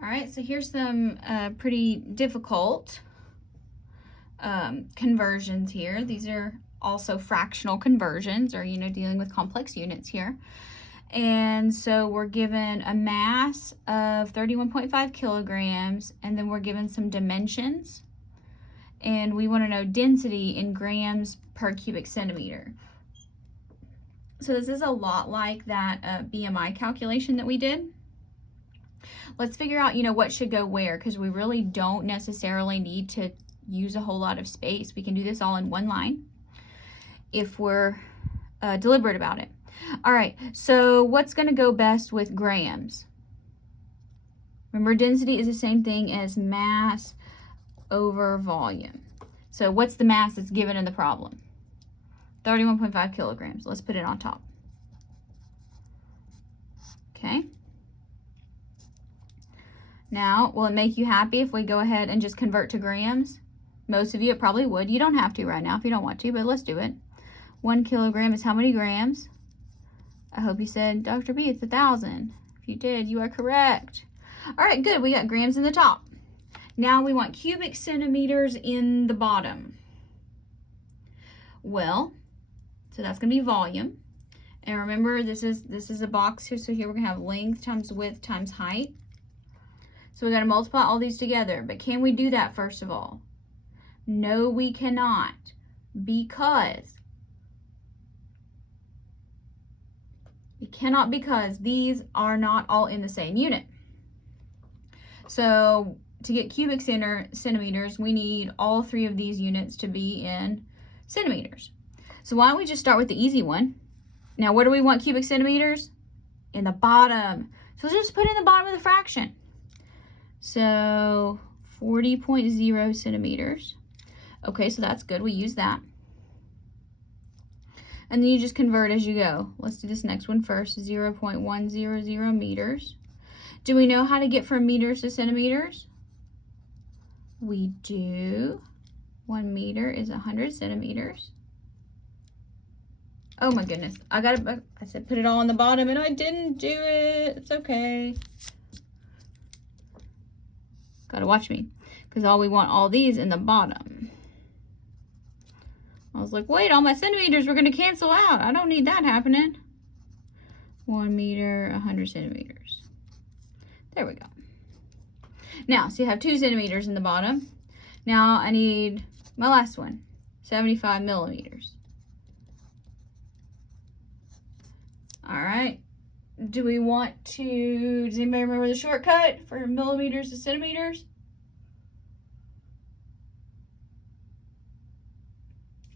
All right, so here's some pretty difficult conversions here. These are also fractional conversions, or, dealing with complex units here. And so we're given a mass of 31.5 kilograms, and then we're given some dimensions. And we want to know density in grams per cubic centimeter. So this is a lot like that BMI calculation that we did. Let's figure out, what should go where, because we really don't necessarily need to use a whole lot of space. We can do this all in one line if we're deliberate about it. All right, so what's going to go best with grams? Remember, density is the same thing as mass over volume. So what's the mass that's given in the problem? 31.5 kilograms. Let's put it on top. Okay. Now, will it make you happy if we go ahead and just convert to grams? Most of you, it probably would. You don't have to right now if you don't want to, but let's do it. 1 kilogram is how many grams? I hope you said, Dr. B, it's 1,000. If you did, you are correct. All right, good. We got grams in the top. Now we want cubic centimeters in the bottom. Well, so that's going to be volume. And remember, this is a box here. So here we're going to have length times width times height. So we got to multiply all these together. But can we do that first of all? No, we cannot. Because these are not all in the same unit. So to get cubic centimeters, we need all three of these units to be in centimeters. So why don't we just start with the easy one? Now, where do we want cubic centimeters? In the bottom. So let's just put it in the bottom of the fraction. So 40.0 centimeters. Okay, so that's good. We use that. And then you just convert as you go. Let's do this next one first. 0.100 meters. Do we know how to get from meters to centimeters? We do. 1 meter is 100 centimeters. Oh my goodness. I said put it all on the bottom and I didn't do it. It's okay. Gotta watch me. Because we want all these in the bottom. I was like, wait, all my centimeters were going to cancel out. I don't need that happening. 1 meter, 100 centimeters. There we go. Now, so you have 2 centimeters in the bottom. Now I need my last one, 75 millimeters. All right. Does anybody remember the shortcut for millimeters to centimeters?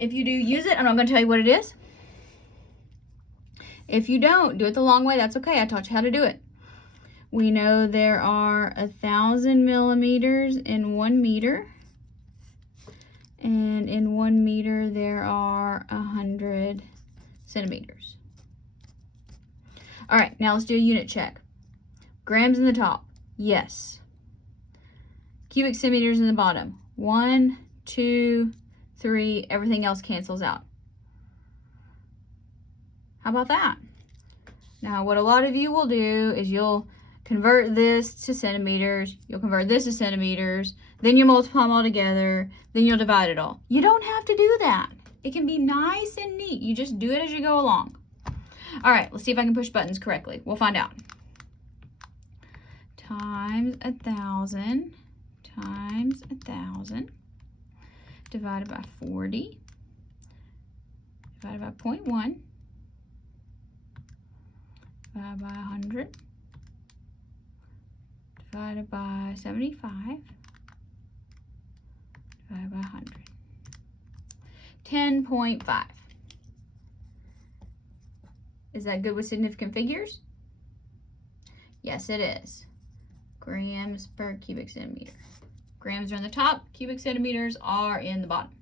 If you do, use it. I'm not going to tell you what it is. If you don't, do it the long way. That's okay. I taught you how to do it. We know there are 1,000 millimeters in 1 meter. And in 1 meter, there are 100 centimeters. All right, now let's do a unit check. Grams in the top. Yes. Cubic centimeters in the bottom. 1, 2, 3, everything else cancels out. How about that? Now, what a lot of you will do is you'll convert this to centimeters, you'll convert this to centimeters, then you multiply them all together, then you'll divide it all. You don't have to do that. It can be nice and neat. You just do it as you go along. All right, let's see if I can push buttons correctly. We'll find out. Times 1,000 times 1,000 divided by 40 divided by 0.1 divided by 100 divided by 75 divided by 100. 10.5. Is that good with significant figures? Yes, it is. Grams per cubic centimeter. Grams are in the top, cubic centimeters are in the bottom.